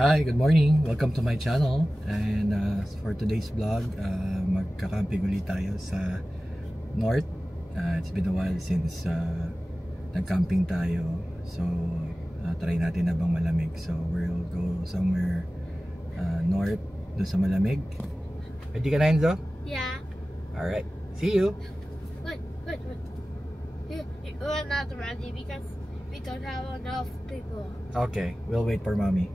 Hi, good morning. Welcome to my channel. And for today's vlog, magka-camping ulit tayo sa North. It's been a while since nag-camping tayo. So, try natin habang malamig. So, we'll go somewhere north, doon sa malamig. Ready ka na, Enzo? Yeah. Alright, see you! Wait. We're not ready because we don't have enough people. Okay, we'll wait for mommy.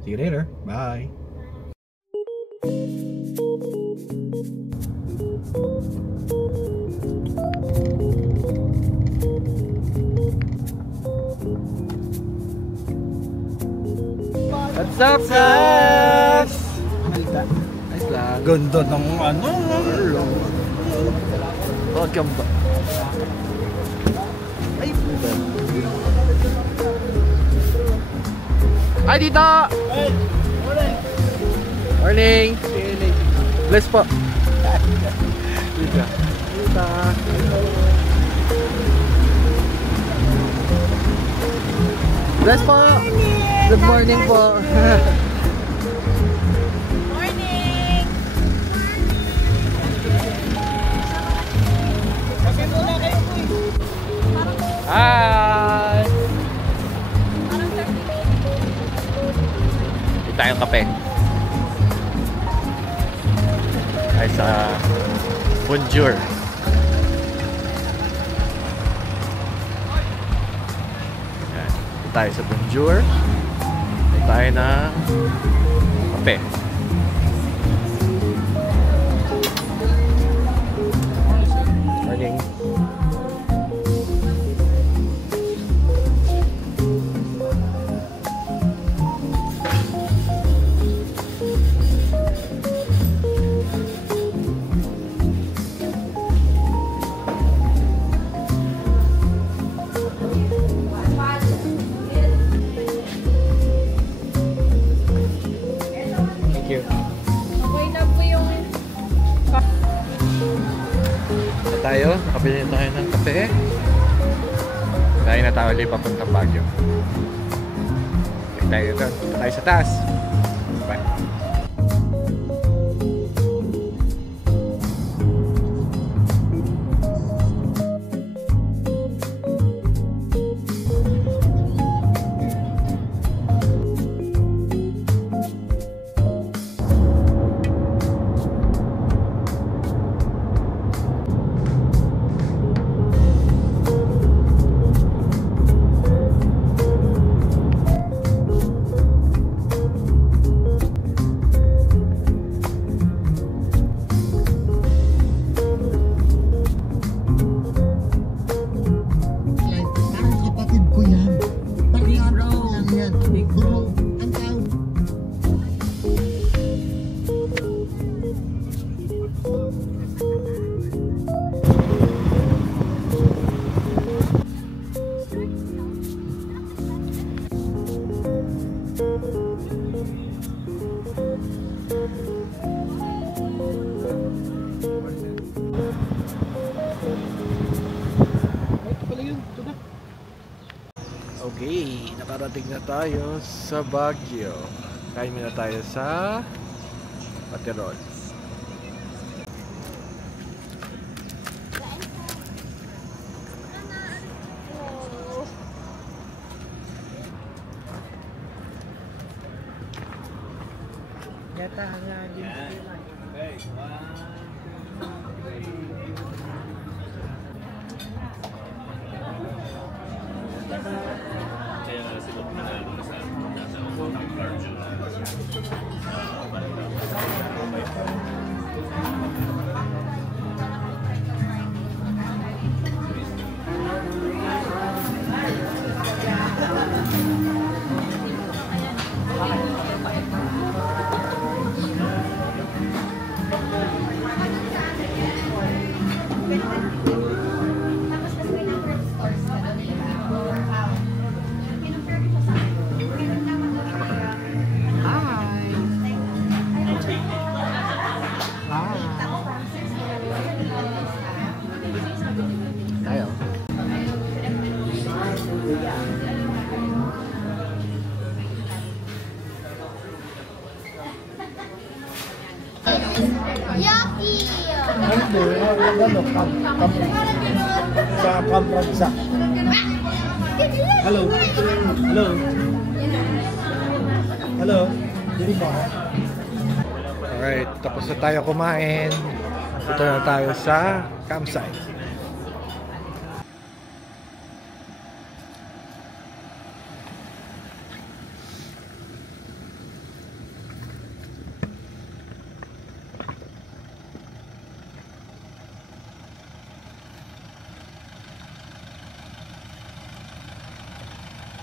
See you later. Bye. What's up, guys? Nice lang. Ganda ng ano. Welcome back. Ay, hi, Tito! Hey, morning. Morning! Bless po! Tita! Bless po! Good morning po! Morning! Kasi muna kayo po eh. Hi! Parang 30 minutes. Dito tayong kape. Ay sa Bonjour. Yan. Dito tayo sa Bonjour. Dito tayo ng kape. Morning. Okay na po yung... Tayo, nakabili na tayo ng kape. Dahil na tayo ulit papuntang Baguio. Tayo sa taas. Bye. Parang kapatid ko yan. Parang lang yan. Bro, ang tawag. Okay, nakarating na tayo sa Baguio. Kain muna tayo sa Paterol. Yata nga din sila. ano, sa Kampragsa. Hello. Hello. Hello. Hindi ba? Alright, tapos na tayo kumain. Punta na tayo sa campsite.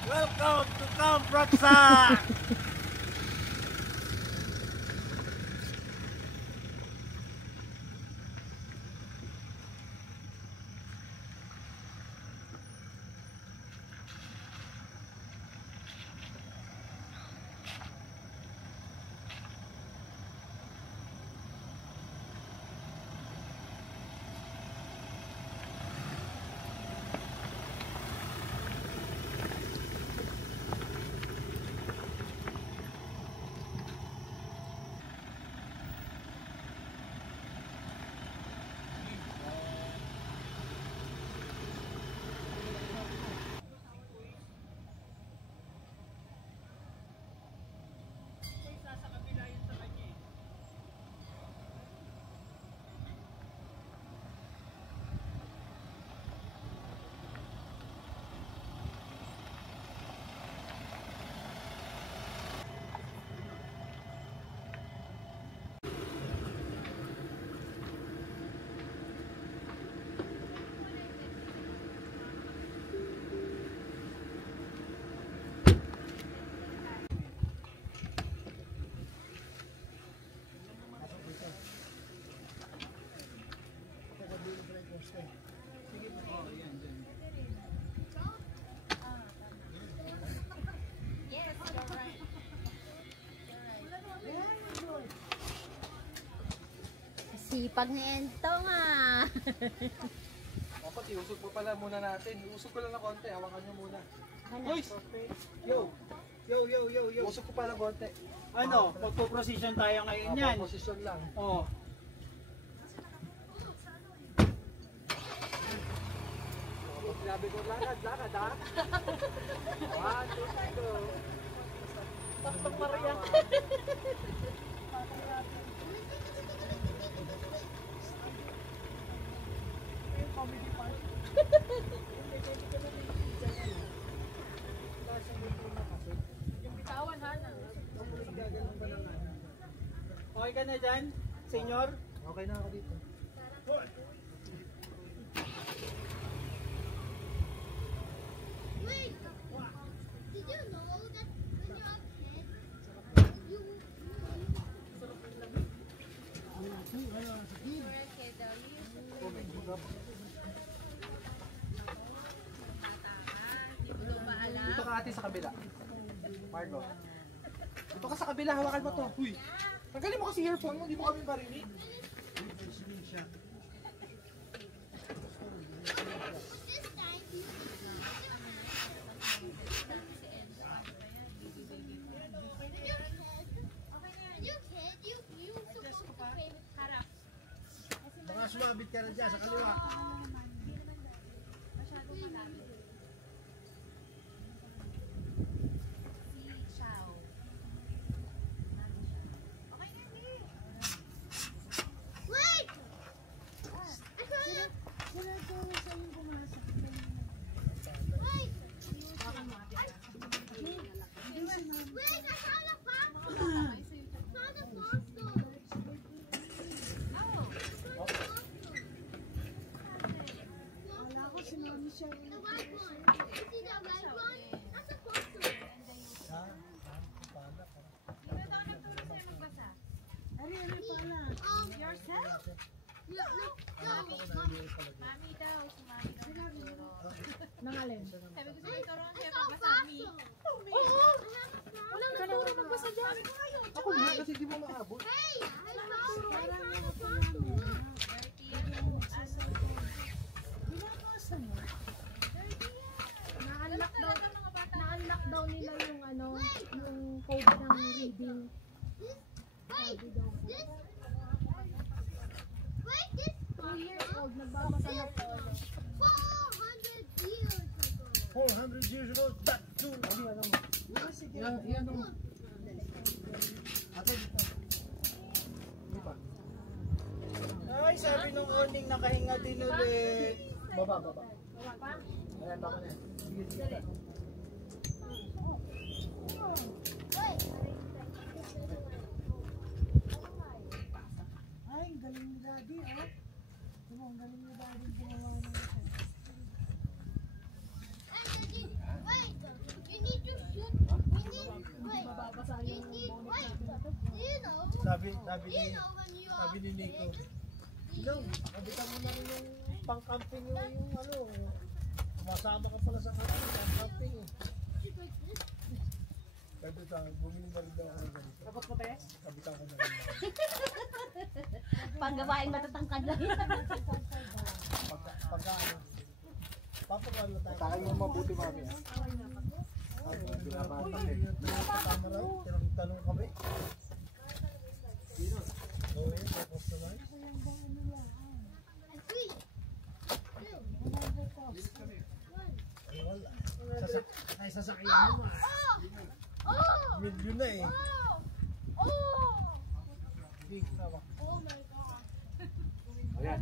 Welcome to Kampragsa! Sipag ni Entong ah. Dapat iusog po pala muna natin. Iusog ko lang ng konti. Hawakan nyo muna. Boys! Yo! Yo! Iusog ko pala konti. Ano? Magpo-procession tayo ngayon yan. Posisyon lang. Oh. Sinabi ko, lakad ha? 1, 2, 3, go. Takpak Maria. Okay ka na dyan, senyor? Okay na ako dito. Wait! Did you know that when you're a kid, you were a kid though, you used to Dito ka ate sa kabila. Margo. Dito ka sa kabila, hawakan mo to. Uy! Tanggalin mo kasi earphone mo, hindi mo kami marinig. Baka sumabit ka na dyan sa kaliwa. Wait! Wait! Wait, I found a fossil! Found a fossil! The white one. You see that white one? That's a fossil. Yourself? No, Mami daw, si Mami daw. Nangalin. Sabi ko sa'yo, turuan siya magbasa. Oo! Wala na turo magbasa dyan. Ako nga, kasi di mo maabot. Hey! I found a fossil. Na-unlock daw nila yung ano, yung code ng reading. Wait! This... Wait, this... 2 years old Yan o. Ate, Ay, sabi nung morning nakahinga din ulit. baba. Baba pa? Ayan, baba na yan. Sige. Ay, galing ni Daddy, ah. Ang galing ni Daddy gumawa ng mababasa yung bonnet natin. Sabi ni Nico. Ilaw, kabitan mo na rin yung pang-camping yung ano. Masama ka pala sa camping eh. Pwede tayo, bumili na rin daw ako ng ganito. Kapot mo tayo? Kabitan ko na rin daw. Panggawaing matatangkad lang. Pagka ano. Papakawal na tayo. Takay mo mabuti mami ha. Binabata eh. Kamera, tinanong kami. Oo, tapos naman. Wala. Ay, sasakyan mo milyon na eh. Ayan.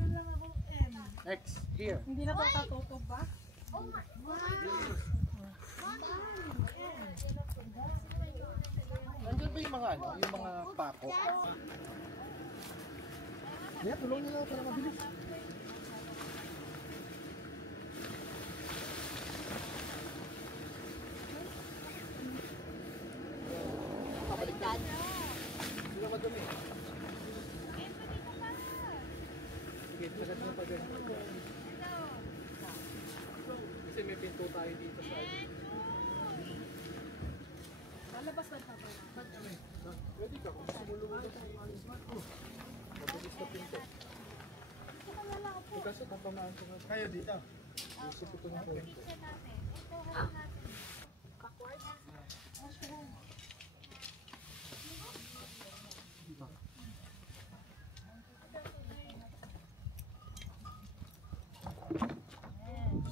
Next, here. Hindi na pa tatutog ba? Nandun ba yung mga ano, yung mga pako? Kaya tulong nila para mabilis. Baliktad. Hindi na madumi. Sige, sagat mo pa dyan. Kasi may pinto tayo dito sa Lalabas na tayo. Pwede ka kung sumulungan ka sa mabilis na pinto. Kasi tapamaan ko nga. Kayo dito. Isip ito ng pinto.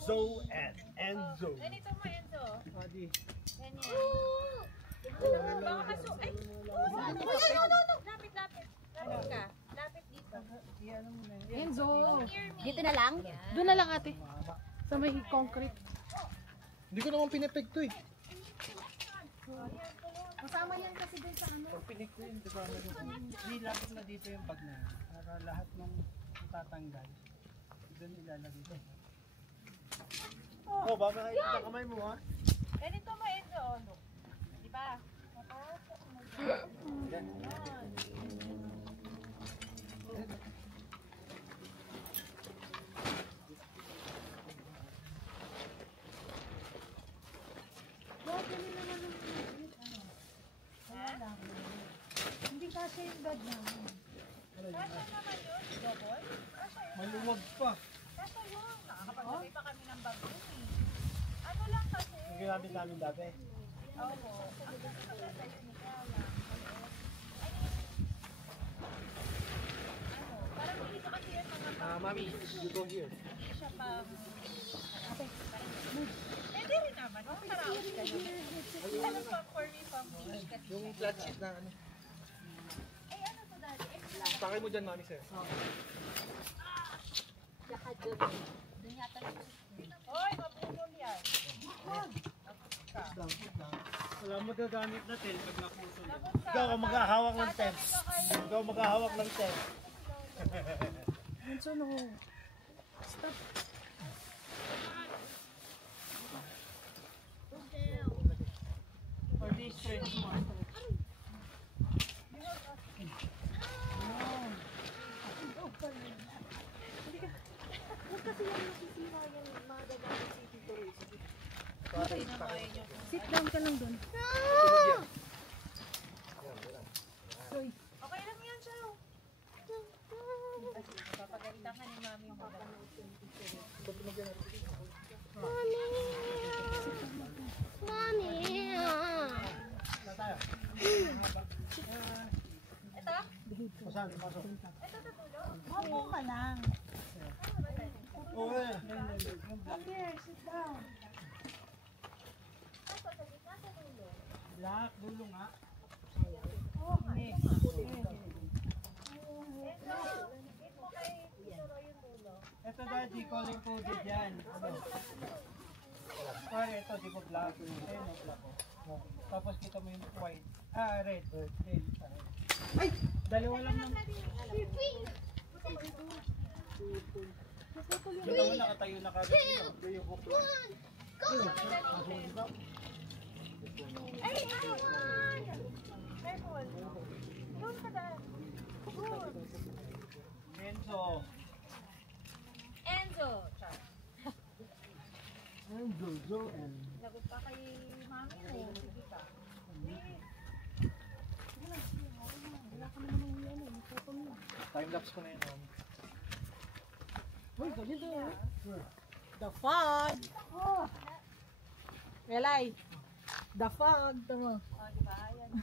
Zoe and Enzo. Ganito mo, Enzo. Adi. Ganyan. Baka kaso, ay! Lapit. Lapit ka. Lapit dito. Enzo! Dito na lang? Doon na lang ate. Sa may concrete. Hindi ko naman pinepekto eh. Kasama yan kasi doon sa ano. Pag pinik ko yun, di ba? Hindi lapit na dito yung bag na yan. Para lahat ng tatanggal, doon ilalagay ito. Oh, baka kayo sa kamay mo ha. Ganito mo, Enzo. Look. Diba? Hindi kasi yung bed namin. Kasya naman yun. Double? Kasya yun. Maluwag pa. Kasya yun. Nakakapaglagay pa kami ng bag yun eh. Ano lang kasi. Yung ginamit namin dati. Oo. Ang kasi pagkasaya niya lang. Parang hindi ko kasi yung mga Mami, you go here. hindi siya pa... Pwede rin naman. Kung taraos ka yun. Ano pa for me, family kasi. Yung flat sheet na ano. Eh ano to dati? Pakay mo dyan, mami, sir. Doon yata yung... Hoy, mabubol yan. Wala mo gagamit na tent pag napuso na. Ikaw ang maghahawak ng tent. Ikaw ang maghahawak ng tent. Enzo, no. Stop. For this friends mo. Sit down ka lang doon. Okay lang yan siya. Papagalitan ka ni mami mo. Ito? Saan? Pasok. Ito tutulo? Opo ka lang. Oo, eh. Here, sit down. Ito sa gitna sa dulo. Black, dulo nga. Ito daddy, calling coded yan. Sorry, ito di ba black? Ayun o, black o. Tapos kita mo yung white. Red. Ay! Dalawa lang naman. Kita mo nakatayo na kagad yung hook lang. Ay, awan! Careful. Doon ka dahil. Good. Enzo. Enzo. Char. Enzo and... Lagot pa kay mami mo. Sige ka. Time-lapse ko na yun. Uy, ganito. The fog. Oh. Relay. The fog. Tama. Oh, di ba? Ayan.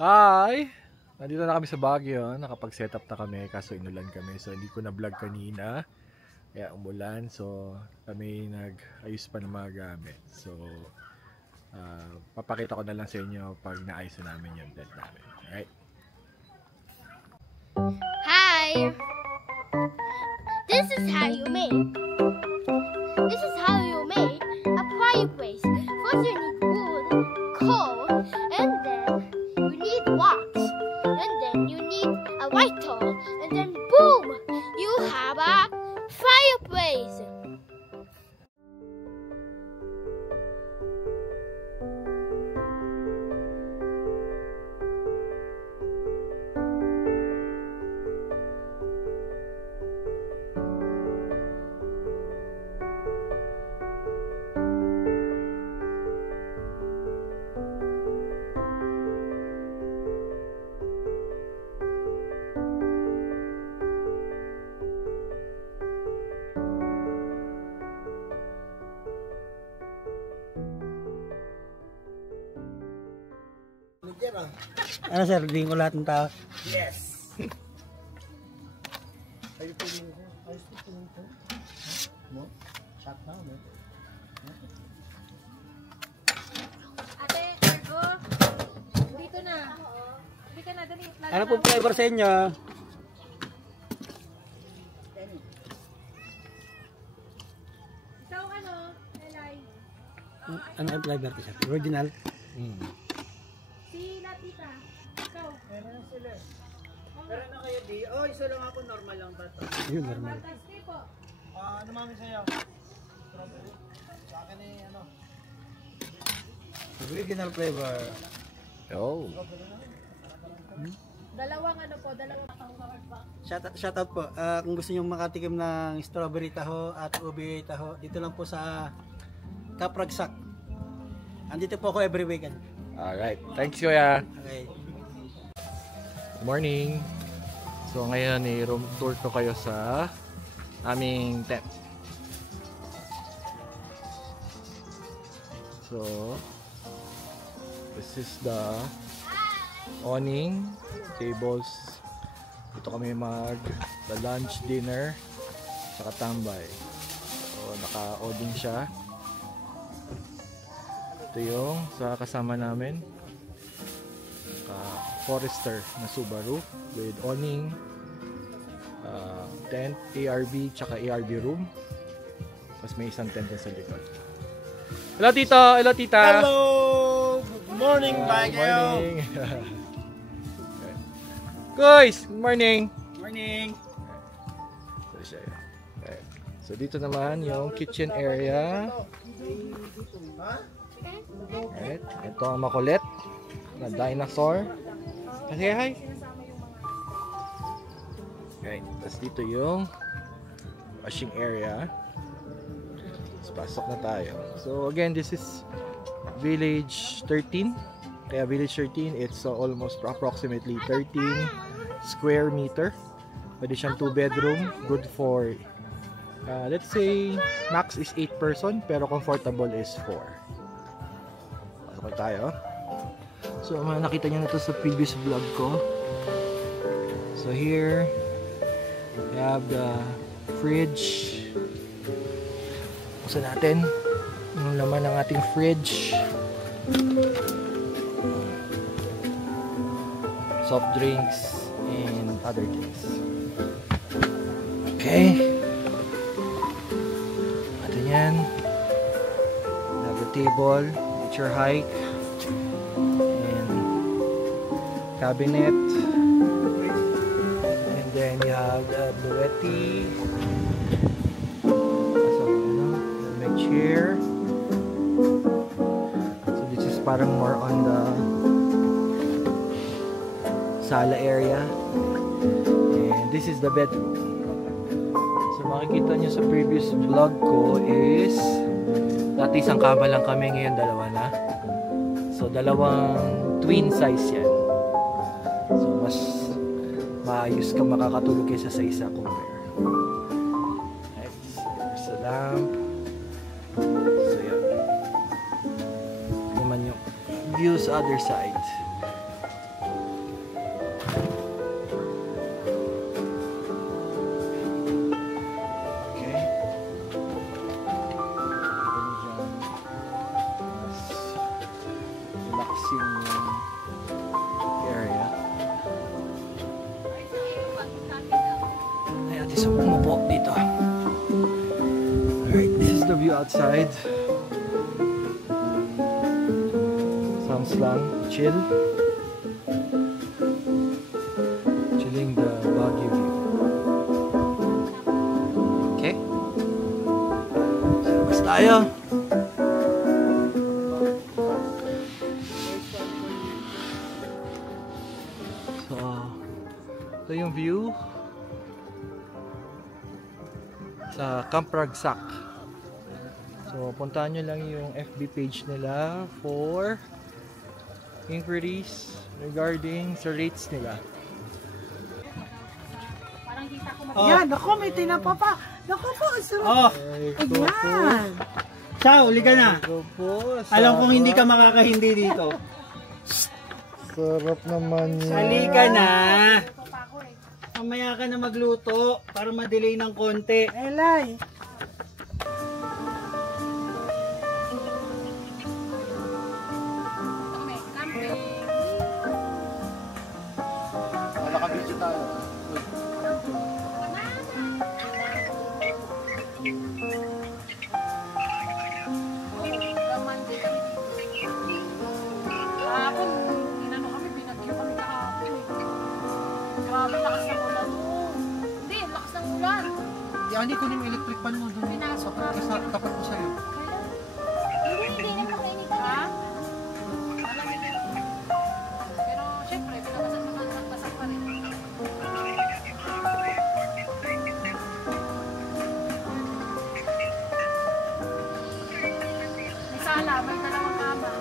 Hi! Nandito na kami sa Baguio, nakapag-set up na kami kaso inulan kami, so hindi ko na vlog kanina kaya umulan, so kami nag-ayos pa ng mga gamit, so papakita ko na lang sa inyo pag naayos na namin yung tent namin. Alright? Hi! This is how you make a fireplace. First you need wood, coal, and then you need wax, and then you need a white towel, and then boom! You have a fireplace! Ano sir, din ko lahat ng tao? Yes! Ayos po din ko. Ayos po din ko. Mo? Shut down eh. Ate, Ergo. Dito na. Hindi ka na, dali. Ano pong flavor sa inyo? Ikaw ano, Elay? Ano ang flavor ko sir? Original? sila eh. Pero na kayo di? Oh, isa lang ako, normal lang ba ito? Yun, normal. Ano mami sa'yo? Strawberry? Sa akin eh, ano? Original flavor. Oh. Dalawang ano po, dalawang Shoutout po. Kung gusto nyo makatikim ng strawberry taho at ube taho, dito lang po sa Kapragsak. Andito po ako every weekend. Alright. Thanks, Kuya. Okay. Good morning. So, ngayon, i-room tour ko kayo sa aming tent. So, this is the awning, tables. Dito kami the lunch, dinner, saka tambay. So, naka-awning siya. Ito yung sa kasama namin. Forester na Subaru with awning, tent, ARB, tsaka ARB room. Tapos may isang tent sa likod. Hello tito! Hello tita! Hello! Good morning, Baguio! Morning! Guys! Good morning! Morning! So, siya, okay. So dito naman yung kitchen area. Alright. Ito ang makulit na dinosaur. Kasi hi! Okay. Tapos dito yung washing area. Tapos pasok na tayo. So again, this is Village 13. Kaya Village 13, it's almost approximately 13 square meter. Pwede siyang 2 bedroom. Good for, let's say, max is 8 person. Pero comfortable is 4. Pasok na tayo. So, nakita nyo na ito sa previous vlog ko. So, here we have the fridge. Buksan natin yung laman ng ating fridge. Soft drinks and other things. Okay. Ito yan. We have the table, nature hike, cabinet, and then you have the Bluetti. So, may chair. So this is parang more on the sala area, and this is the bedroom. So makikita nyo sa previous vlog ko is dati isang kama lang kami, ngayon dalawa na. So dalawang twin size yan. So, mas maayos ka makakatulog kaysa sa isa compare. Right, there's a lamp. So, yun. Naman yung view sa other side. Okay. Mas relaxing yung area. Ayan, isa pumupo dito. Alright, this is the view outside. Sounds lang, chill. Chilling the Baguio view. Okay. Labas tayo. So, ito yung view sa Kapragsak. So, puntahan nyo lang yung FB page nila for inquiries regarding sa rates nila. Yan, naku, may tinapa pa. Naku po, sarap. Oh, Ayan. ciao, uli ka na. Ito po, Alam kong hindi ka makakahindi dito. sarap naman yan. Halika na. Mamaya ka na magluto para ma-delay ng konti. Elay. Nakabidyo tayo. Kahapon, inano kami, binagyo kami kahapon eh. Ani, kunin mo electric pan mo doon. Pinasok na. Tapat ko sa'yo. Hindi na makainig ka. Ha? Pero syempre, pinabasag pa rin. May sala, may dalawang kama.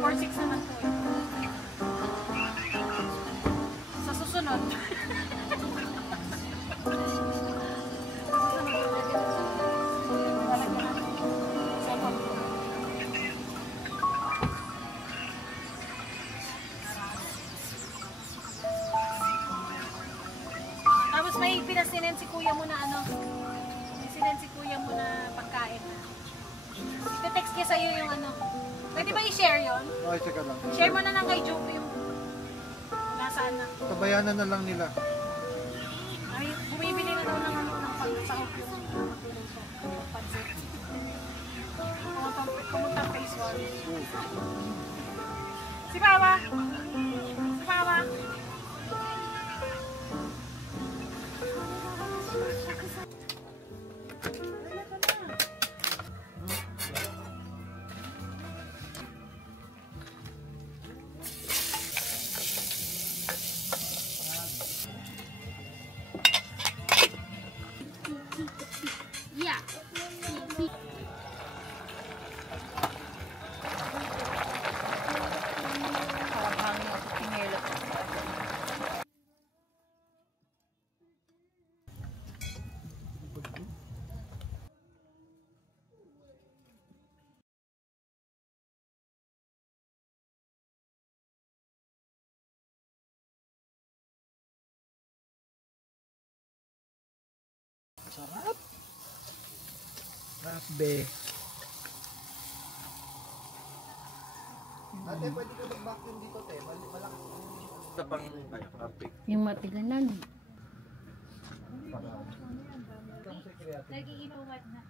Or 6 naman po eh. Sa susunod. Tapos may pinasinin si kuya mo na ano. May sinin si kuya mo na pagkain na. Ite-text niya sa'yo yung ano. Pwede ba i-share yun? Ay, teka lang. Share mo na lang kay Joe yung nasaan na. Tabayanan na lang nila. Ay, bumibili na daw ng ano ng pagsahog yung magluluto. Yung pansit. Pumunta phase 1. Si Papa! Si Papa! Yeah. Sarap. Sarap, be. Ate, pwede ka mag-vacuum dito, te. Malaki. Sa pang traffic. Yung matiganan. Nag-iinuman na.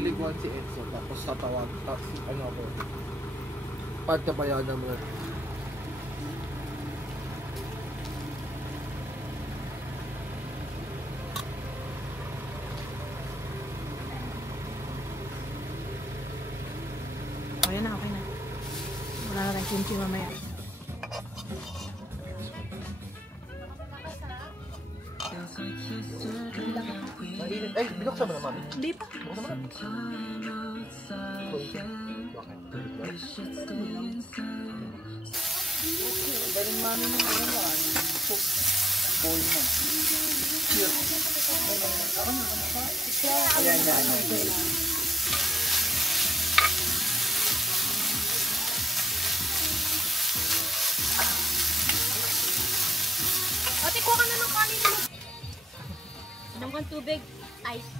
Liliguan si Enzo, tapos tatawag, tapos ano ako. Pagtabayanan mo. Okay na, okay na. Wala na tayong kimchi mamaya. Eh, binuksan mo naman. Hindi pa. Galing mami mo ano mo, bowl mo. Ayan, yan. Ate, kuha ka na ng kanin mo. Anong kang tubig? Ice.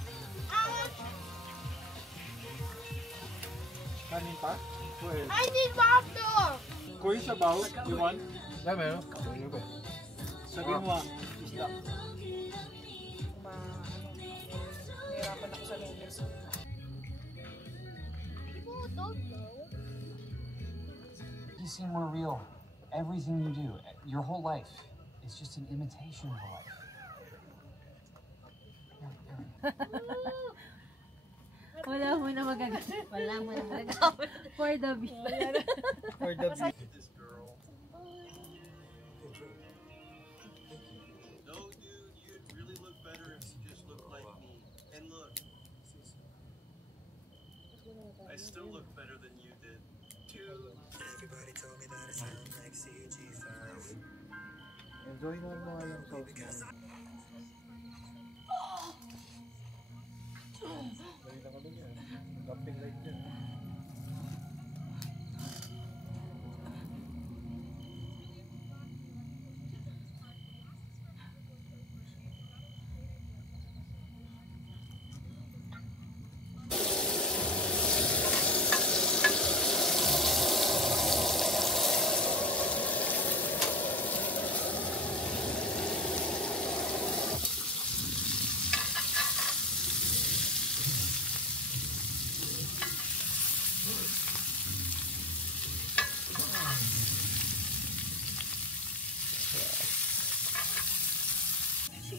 Kanin pa? Where? I need water! Kuya Sabaw, you want? Yeah, meron. Sabi mo isda. Nahirapan ako sa noodles. People don't know. You seem more real. Everything you do, your whole life, is just an imitation of life. Wala mo na magagamit. Wala mo na magagamit. For the beat. For the beat. This girl. No, dude, you'd really look better if you just looked like me. And look, I still look better than you did. Dude. Everybody told me that I sound like CG5. Enjoy na mo lang sauce mo. Nakita ko din yan. Camping light din.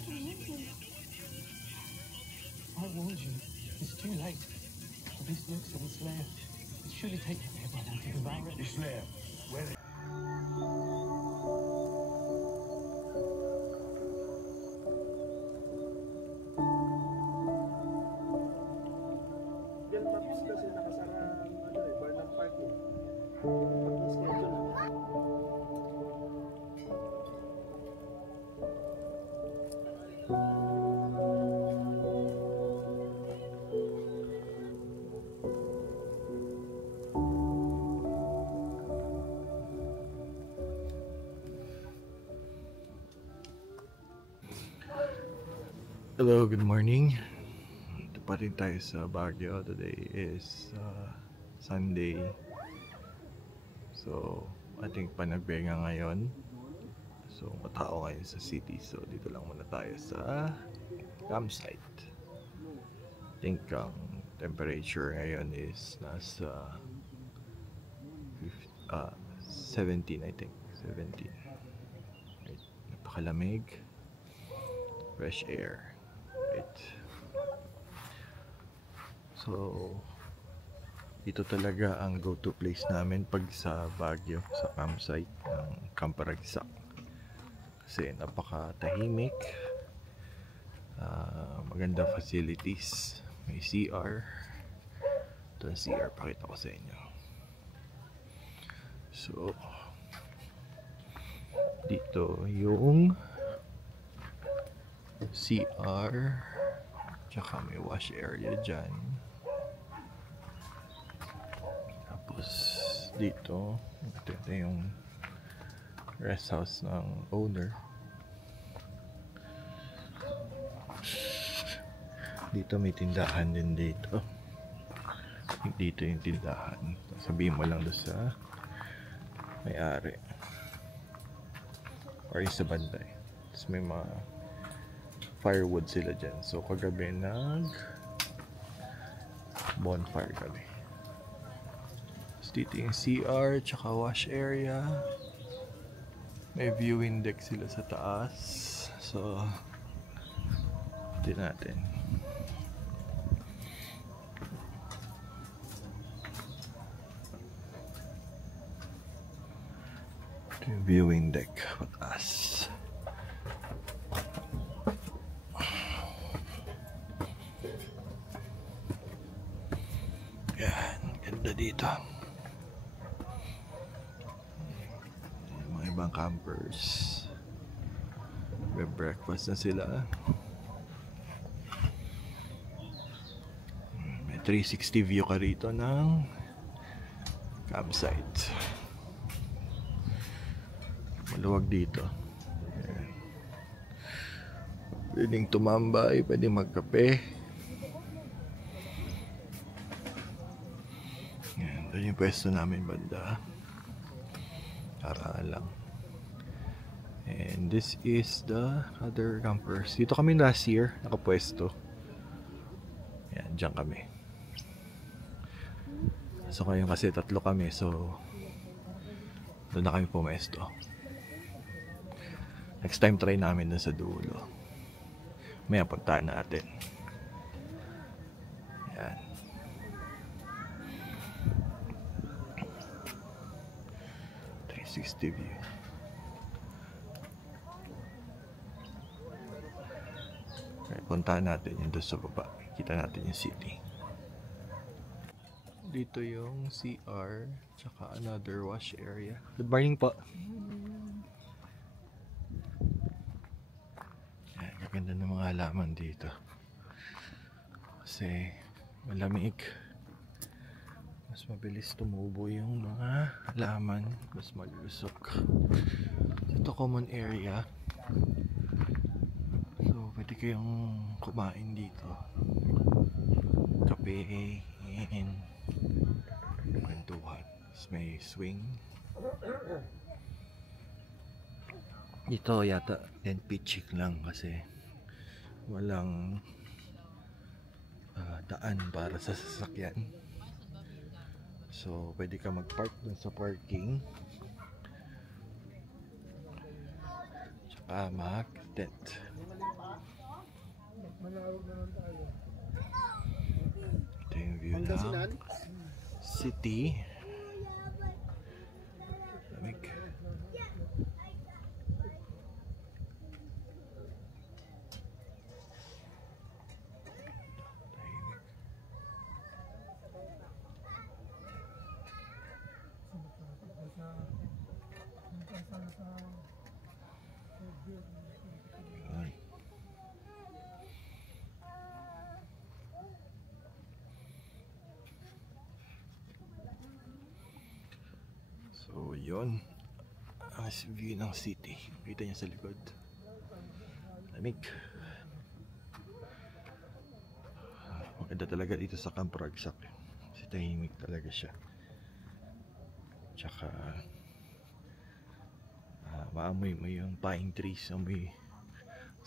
I warned you. It's too late. The beast looks at its lair. It surely take you there by now to devour it. Its lair? Where? Yan maps kasi nakasara ang Burnham Park eh. Pag-schedule. Hello, good morning. Ito pa rin tayo sa Baguio. Today is Sunday. So, ating panagbenga ngayon. So, matao ngayon sa city. So, dito lang muna tayo sa campsite. I think ang temperature ngayon is nasa 17, I think. 17. Right. Napakalamig. Fresh air. Right. So, ito talaga ang go-to place namin pag sa Baguio, sa campsite ng Camp Ragsak. Kasi napaka-tahimik, maganda facilities, may CR. Ito ang CR, pakita ko sa inyo. So, dito yung CR, tsaka may wash area dyan. Tapos dito, ito yung rest house ng owner. Dito may tindahan din dito. Dito yung tindahan. Sabihin mo lang doon sa may-ari or yung sa bantay. Tapos may mga firewood sila dyan. So kagabi nag bonfire kami. Tapos dito yung CR tsaka wash area. May viewing deck sila sa taas. So ito natin. Ito yung viewing deck pataas. Dito mga ibang campers, may breakfast na sila. May 360 view ka rito ng campsite. Maluwag dito. Pwedeng tumambay, pwedeng magkape. Ito yung pwesto namin banda. Para lang. And this is the other campers. Dito kami last year, nakapwesto. Yan, dyan kami. So ngayon kasi tatlo kami, so doon na kami pumesto. Next time try namin dun sa dulo. May puntahan natin. Yan. view. Okay, puntahan natin yung doon sa baba. Kita natin yung city. Dito yung CR tsaka another wash area. Good morning po. Yan, gaganda ng mga halaman dito. Kasi malamig. Mas mabilis tumubo yung mga halaman, mas malulusok. Ito common area. So pwede kayong kumain dito. Kape and kwentuhan. May swing. Dito yata 10 pitching lang kasi walang daan para sa sasakyan. So, pwede ka mag-park dun sa parking. Tsaka mag-tent. Ito yung view ng city. Lamig. So yun ang view ng city. Kita niya sa likod. Lamig. Maganda talaga dito sa Camp Ragsak. Kasi tahimik talaga siya. Tsaka maamoy mo yung pine trees. Amoy,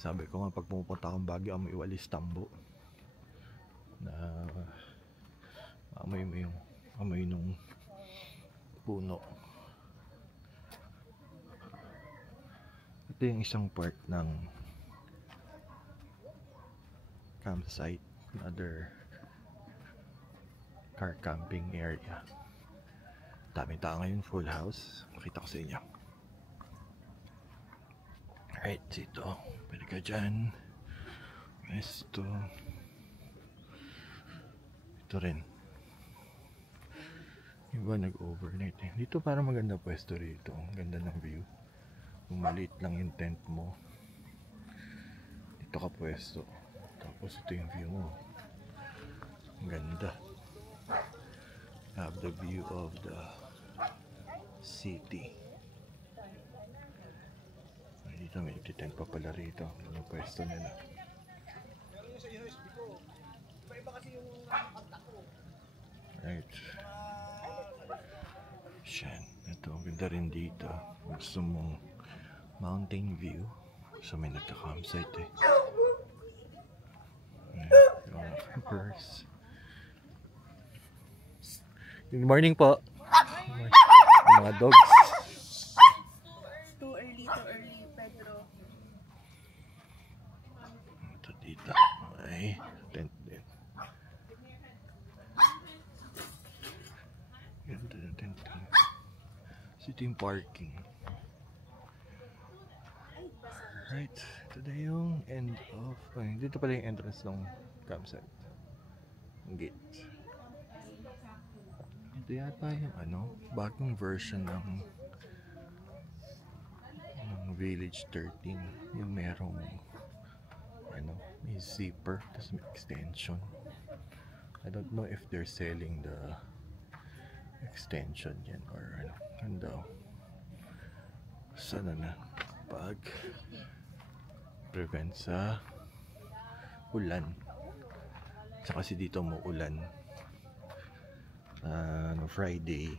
sabi ko nga pag pumupunta akong Baguio, amoy walis tambo. Na maamoy mo yung amoy nung puno. Ito yung isang part ng campsite, another car camping area. Daming tao ngayon, full house. Makita ko sa inyo. Alright, dito pwede ka dyan. Ito rin. Iba nag-overnight eh. Dito parang maganda pwesto rito. Ang ganda ng view. Kung maliit lang yung tent mo, dito ka pwesto. Tapos ito yung view mo. Ang ganda. Have the view of the city. Dito may tent pa pala rito. Yung pwesto nila. Right. Shan. Ito, ang ganda rin dito. Gusto mong mountain view. So may nagka-campsite eh. Yung mga campers. Good morning po. Yung mga dogs. Too early, Pedro. Ito dito. Ay, tent din. Ganda ng tent. Ito yung parking. Right, today yung end of... dito pala yung entrance ng campsite. Yung gate. Ito yata yung bagong version ng Village 13. Yung merong may zipper, tapos may extension. I don't know if they're selling the extension yan or ano. Sana na pag prevent sa ulan. Tsaka kasi dito muulan. No Friday.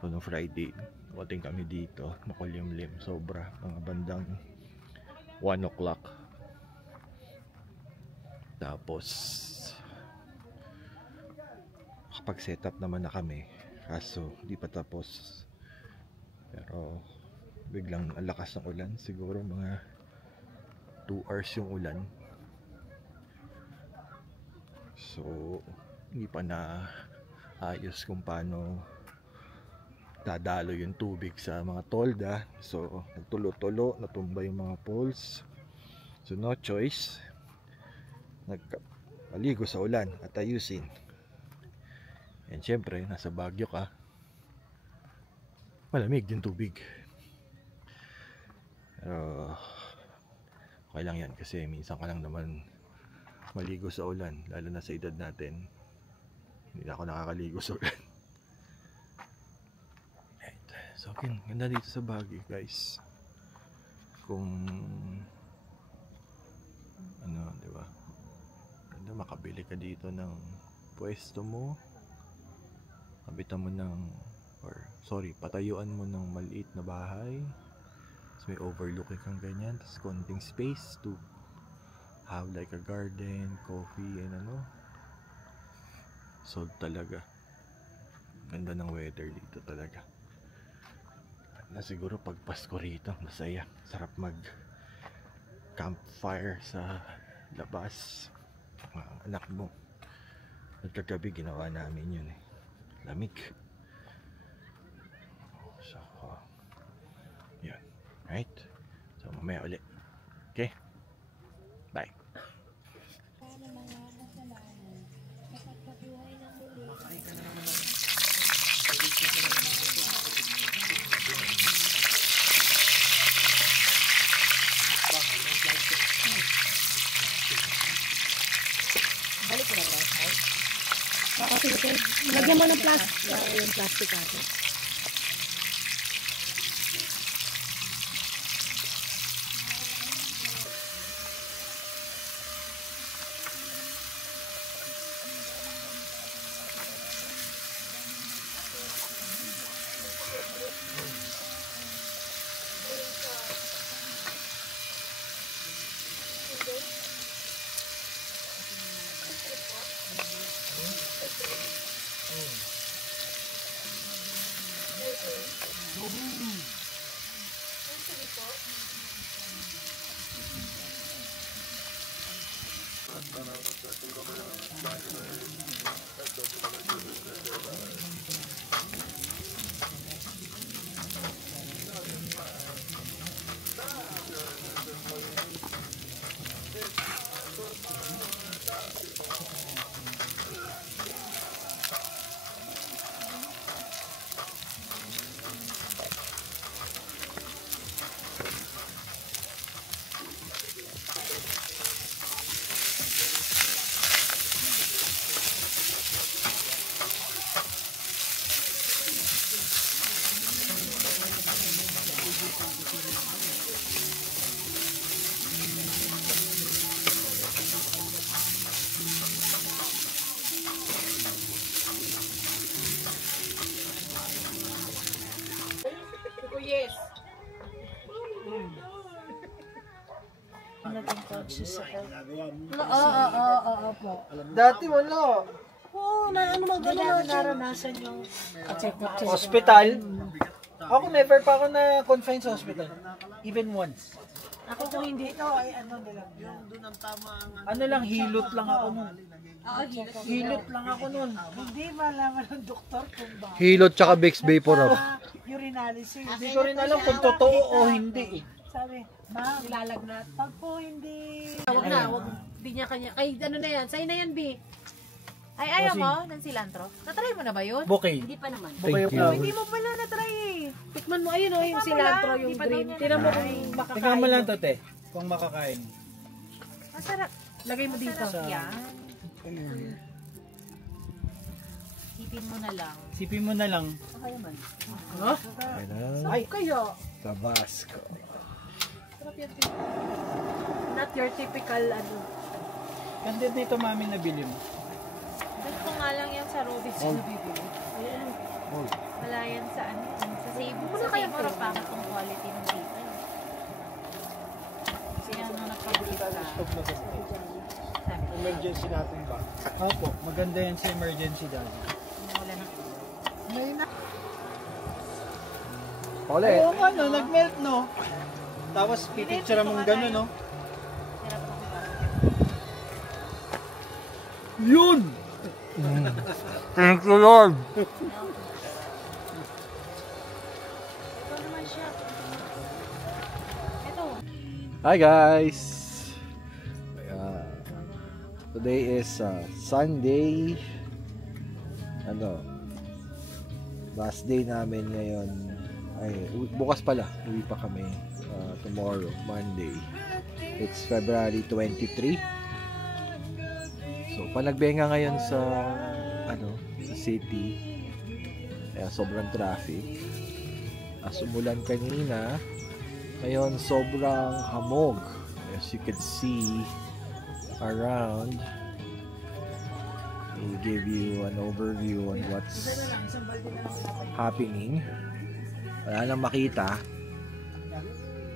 So no Friday, wating kami dito, makulimlim sobra, mga bandang 1 o'clock. Tapos kapag set up naman na kami, kaso di pa tapos. Pero biglang ang lakas ng ulan, siguro mga 2 hours yung ulan. So hindi pa na ayos kung paano dadalo yung tubig sa mga tolda. So nagtulo-tulo, natumba yung mga poles. So no choice, maligo sa ulan at ayusin. And syempre nasa Baguio ka, malamig din tubig. Pero okay lang yan kasi minsan ka lang naman maligo sa ulan, lalo na sa edad natin. Hindi na ako nakakaligo sa ulan. Right. So okay, ganda dito sa Baguio guys. Kung diba, ganda makabili ka dito ng pwesto mo, kabitan mo ng patayuan mo ng maliit na bahay. So may overlooking kang ganyan, tapos konting space to have like a garden, coffee, and sold talaga. Ganda ng weather dito talaga. Na siguro pag Pasko rito, masaya, sarap campfire sa labas. Anak mo. At kagabi ginawa namin yun eh. Lamig. So, yun. Right? So, mamaya ulit. Okay? Bye. Balik ko na ba? Oo, sige. Lagyan mo ng plastic. Yung plastic natin. Yes. Oo po. Dati wala. Oo, na ano naranasan yung Hospital? Ako never pa ako na-confine sa hospital. Even once. Ako kung hindi ito ay ano nila. Ano lang, hilot lang ako nun. Oo, Hilot lang ako nun. Hindi malaman ng doktor kung ba. Hilot tsaka Vicks Vapor Rub. Urinalysis. Hindi ko rin alam kung totoo o hindi. Sabi, ma, ilalagnat. Pag po hindi. Wag na, wag. Hindi niya kanya. Ay, ano na yan? Sa'yo na yan, B. Ay, ayaw mo ng cilantro? Natry mo na ba yun? Bouquet. Hindi pa naman. Thank you. Hindi mo pala natry eh. Tikman mo, ayun o, yung cilantro, yung green. Tingnan mo kung makakain. Tingnan mo lang to, te. Kung makakain. Masarap. Lagay mo dito. Yan. Sipin mo na lang. Sipin mo na lang. Okay man. Huh? Ay, kayo. Tabasco. Sarap yan. Not your typical ano. Ganda nito mami nabili mo. Gusto nga lang yan sa Robinson na bibili. Wala yan sa ano. Sa Save. Sa Save or pangat ang quality ng dito. Sino nung nagpabili ka? Emergency natin ba? Opo, maganda yan sa emergency dahil. Wala na. May na. Ulit. Oo nga no, nag-melt no. Tapos pipicture mong gano'n no. Sarap ako ba? Yun! Thank you, Lord. Ito naman siya. Ito. Hi guys. Today is Sunday. Last day namin ngayon. Ay, bukas pala. Uwi pa kami tomorrow, Monday. It's February 23. So, panagbenga ngayon sa sa city. Kaya sobrang traffic. Umulan kanina. Ngayon sobrang hamog. As you can see around. We'll give you an overview on what's happening. Wala nang makita.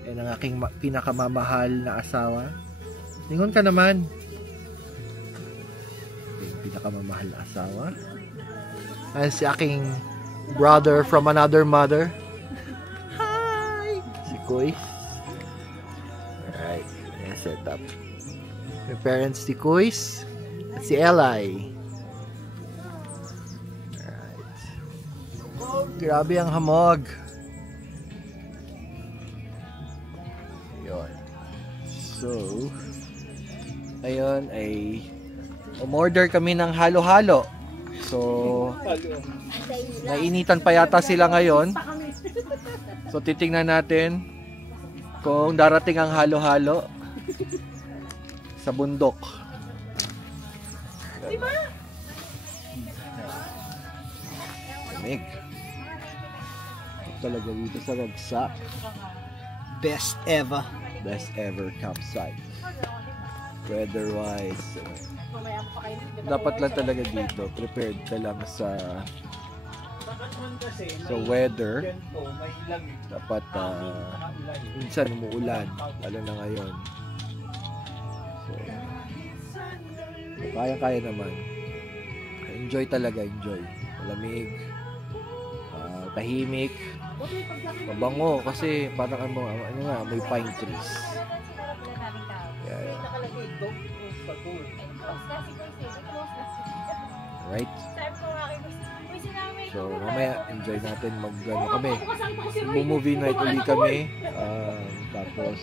Yan ang aking pinakamamahal na asawa. Lingon ka naman. Yung pinakamamahal na asawa. Ayan si aking brother from another mother. Hi! Si Kuy. Alright. Ayan, set up. May parents si Kuis at si Eli. Alright. Grabe ang hamog. Yun. So, ngayon ay umorder kami ng halo-halo. So, nainitan pa yata sila ngayon. So, titingnan natin kung darating ang halo-halo sa bundok. Diba? Lamig. Talaga dito sa Ragsak. Best ever. Best ever campsite. Weather-wise. Dapat lang talaga dito. Prepared ka lang sa weather. Dapat minsan umuulan. Lalo na ngayon. So, kaya naman. Enjoy talaga, enjoy. Malamig. Tahimik. Mabango kasi parang may pine trees. Yeah. Right? So, mamaya enjoy natin kami. Movie night ulit kami. Tapos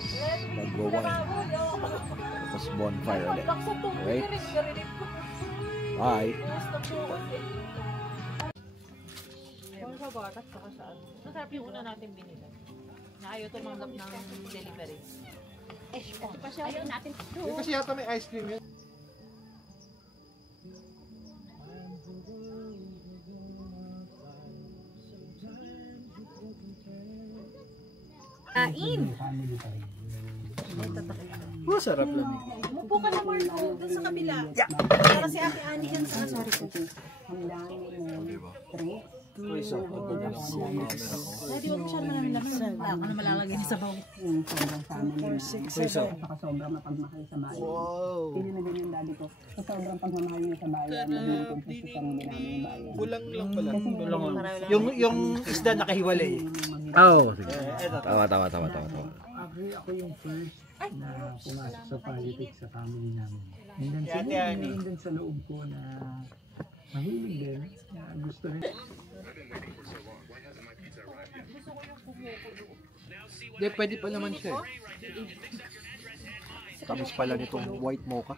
mag-wine. Tapos bonfire ulit. Right? Bye! Masarap yung una natin binili. Na ayaw tumanggap ng delivery. Ayaw natin. Kasi yata may ice cream yun. Kain! Sarap lang. Umupo ka na, Marlo. Doon sa kabila. Para si Ate Annie dyan sa sorry ko. Uy, so, Hindi mo siya naman ako na malalagay niya sa bawang. 4, 6, 7. Sobrang mapagmahal sa bayan. wow. Hindi na din yung daddy ko. Sa sobrang pagmamahal niya sa bayan, naging sa sarili namin yung bayan. Kulang lang pala. Yung isda nakahiwalay. Oh, sige. Tama. Ako yung first na pumasok sa politics sa family namin. And then sa loob ko na mahilig din. Gusto rin. Hindi, pwede pa naman siya. Tamis pala nitong white mocha.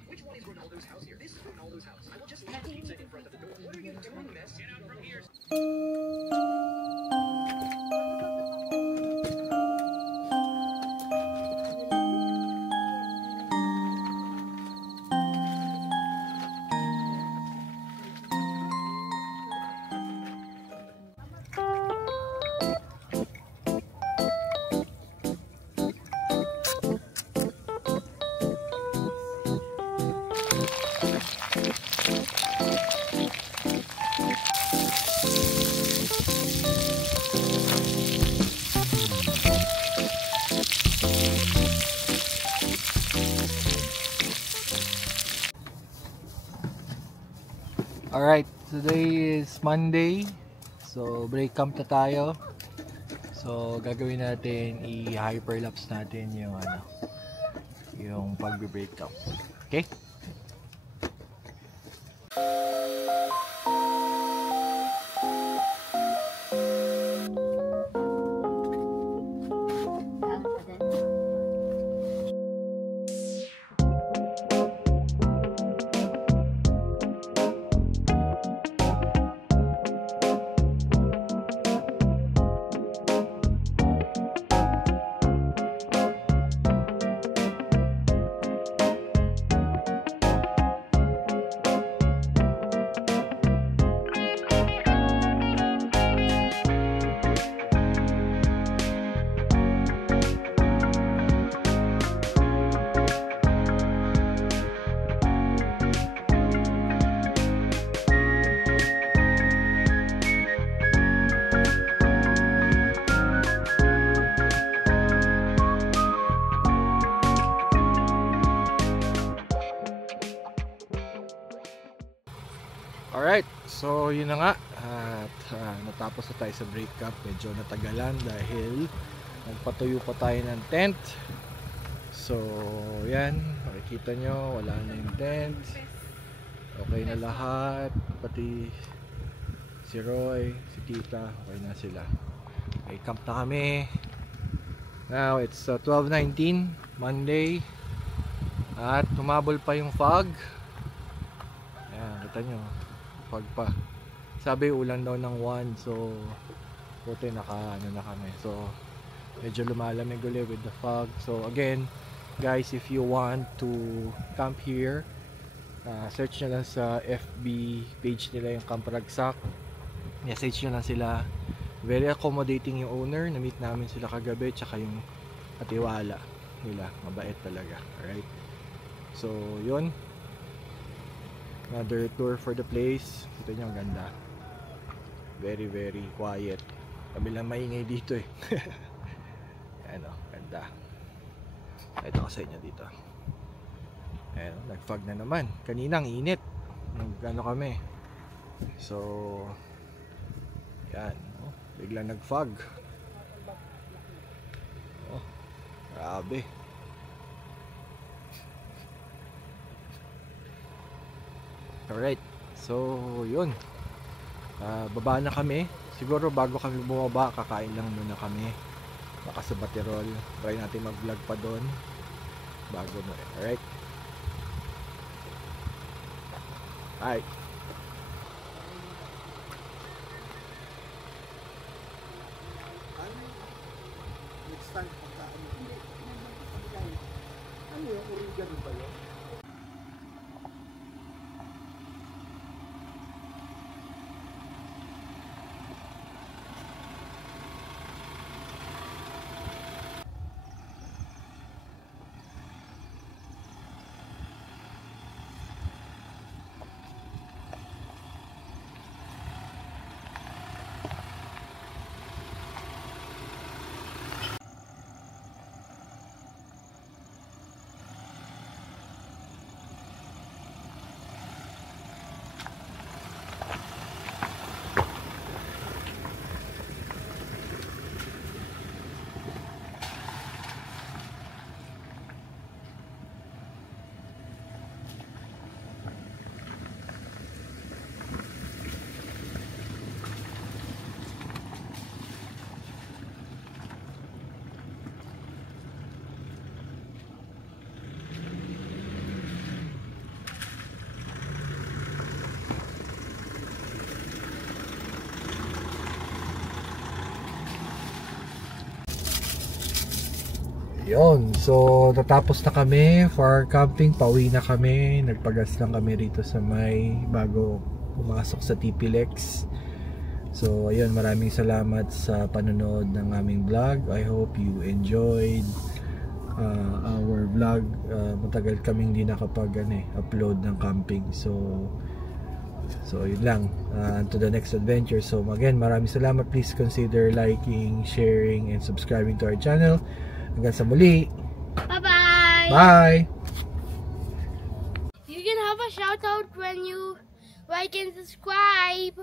Alright, today is Monday. So, break camp na tayo. So, gagawin natin, i-hyperlapse natin yung pag-break camp. Okay? Alright, so yun na nga at natapos na tayo sa break camp. Medyo natagalan dahil nagpatuyo pa tayo ng tent. So, yan. Makikita nyo, wala na yung tent. Okay na lahat. Pati si Roy, si Tita, okay na sila. Okay, camp na kami. Now, it's 12:19, Monday. At tumabol pa yung fog. Ayan, kita nyo. Fog pa. Sabi ulan daw ng 1. So, puti ano na kami. So, medyo lumalamig ulit with the fog. So, again, guys, if you want to camp here, search nyo lang sa FB page nila yung Camp Ragsak. Message nyo lang sila. Very accommodating yung owner. Na-meet namin sila kagabi. Tsaka yung katiwala nila. Mabait talaga. Alright. So, yun. Another tour for the place. Ito nyo, ang ganda. Very, very quiet. Kabilang maingay dito eh. Ano, ganda. Ito ako sa inyo dito. Ayan, nag-fog na naman. Kanina ang init. Nag-ano kami. So, yan. Oh, biglang nag-fog. Oh, grabe. Alright. So, yun. Baba na kami. Siguro bago kami bumaba, kakain lang muna kami. Baka sa Baterol. Try natin mag-vlog pa doon. Bago mo. Alright. Alright. Next time, pagkaan mo. Ano yung oregano ba yun? Yun, so natapos na kami for camping, pauwi na kami, nagpagas lang kami rito sa may bago pumasok sa TP-Lex. So ayun, maraming salamat sa panonood ng aming vlog. I hope you enjoyed our vlog. Matagal kaming hindi nakapag-upload ng camping, so yun lang, to the next adventure. So again, maraming salamat. Please consider liking, sharing, and subscribing to our channel. Hanggang sa muli. Bye-bye. Bye. You can have a shout out when you like and subscribe.